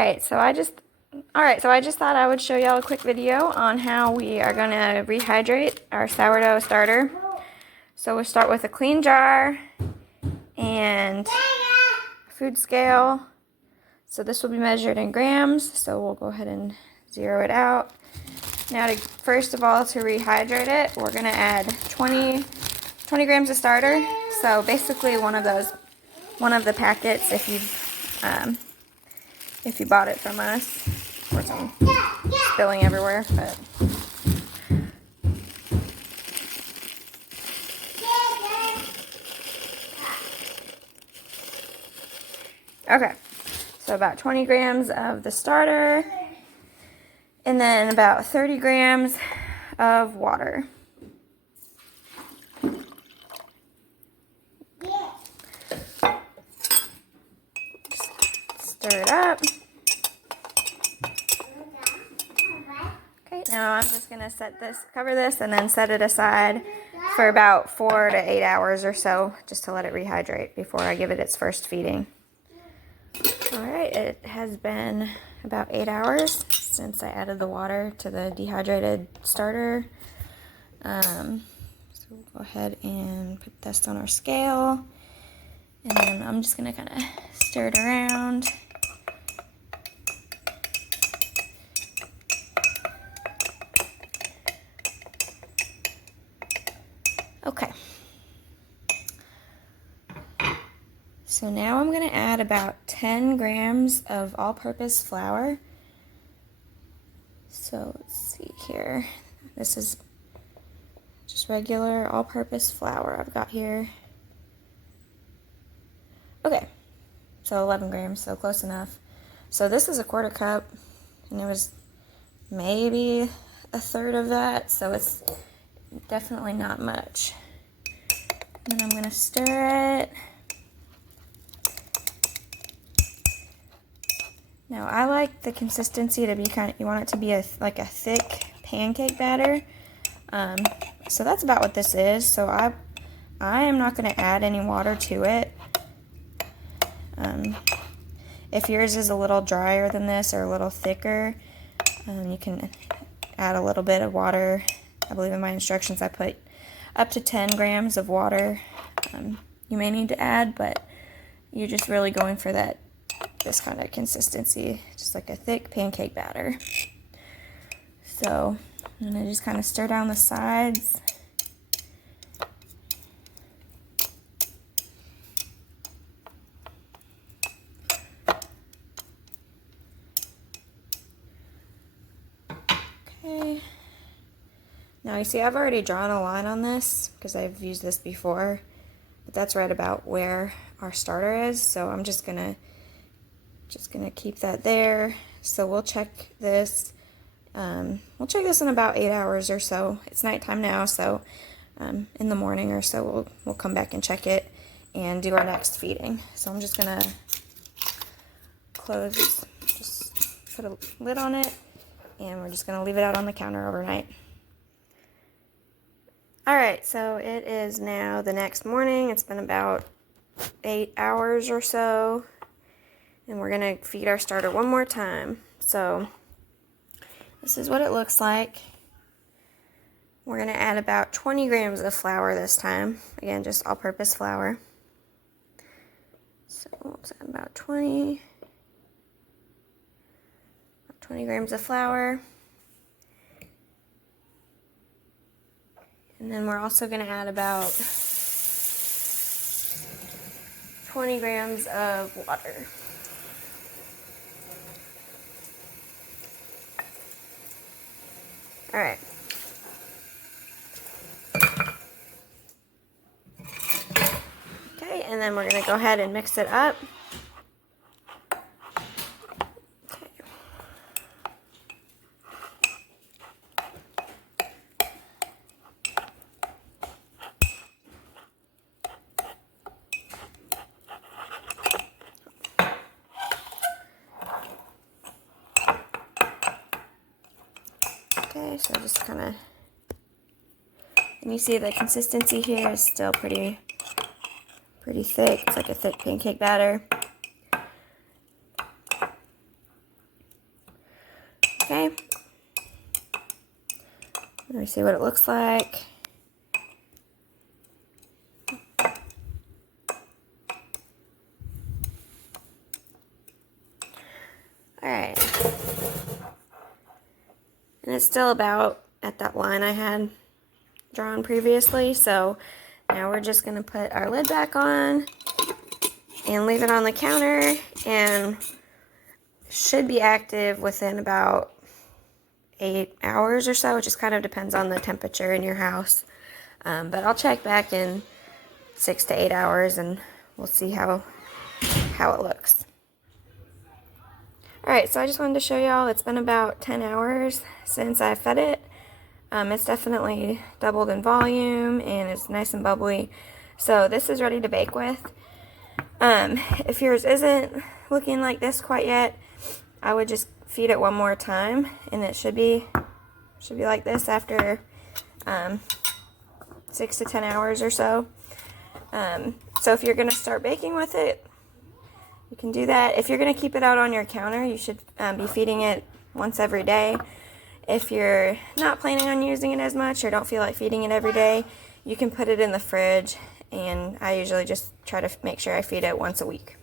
Alright, so I just thought I would show y'all a quick video on how we are going to rehydrate our sourdough starter. So we'll start with a clean jar and food scale. So this will be measured in grams, so we'll go ahead and zero it out. Now, first of all, to rehydrate it, we're going to add 20 grams of starter. So basically one of the packets if you bought it from us. Of course, I'm spilling everywhere, but okay. So about 20 grams of the starter, and then about 30 grams of water. Stir it up. Okay, now I'm just going to cover this, and then set it aside for about 4 to 8 hours or so, just to let it rehydrate before I give it its first feeding. Alright, it has been about 8 hours since I added the water to the dehydrated starter. So we'll go ahead and put this on our scale, and then I'm just going to kind of stir it around. Okay. So now I'm going to add about 10 grams of all-purpose flour. So let's see here. This is just regular all-purpose flour I've got here. Okay, so 11 grams, so close enough. So this is a 1/4 cup, and it was maybe a third of that, so it's definitely not much. And then I'm going to stir it. Now, I like the consistency to be you want it to be like a thick pancake batter. So that's about what this is. So I am not going to add any water to it. If yours is a little drier than this or a little thicker, you can add a little bit of water. I believe in my instructions I put up to 10 grams of water. You may need to add, but you're just really going for this kind of consistency, just like a thick pancake batter. So I'm going to just kind of stir down the sides. Okay. Now you see I've already drawn a line on this because I've used this before, but that's right about where our starter is, so I'm just gonna keep that there. So we'll check this. We'll check this in about 8 hours or so. It's nighttime now, so in the morning or so we'll come back and check it and do our next feeding. So I'm just gonna just put a lid on it, and we're just gonna leave it out on the counter overnight. Alright, so it is now the next morning. It's been about 8 hours or so, and we're going to feed our starter one more time. So this is what it looks like. We're going to add about 20 grams of flour this time. Again, just all-purpose flour. So let's add about 20 grams of flour. And then we're also going to add about 20 grams of water. All right. Okay, and then we're going to go ahead and mix it up. Okay, so just kind of, and you see the consistency here is still pretty thick. It's like a thick pancake batter. Let me see what it looks like. Alright. And it's still about at that line I had drawn previously, so now we're just going to put our lid back on and leave it on the counter, and should be active within about 8 hours or so. It just kind of depends on the temperature in your house. But I'll check back in 6 to 8 hours and we'll see how it looks. Alright, so I just wanted to show y'all it's been about 10 hours since I fed it. It's definitely doubled in volume and it's nice and bubbly. So this is ready to bake with. If yours isn't looking like this quite yet, I would just feed it one more time and it should be like this after 6 to 10 hours or so. So if you're going to start baking with it, you can do that. If you're going to keep it out on your counter, you should be feeding it once every day. If you're not planning on using it as much or don't feel like feeding it every day, you can put it in the fridge, and I usually just try to make sure I feed it once a week.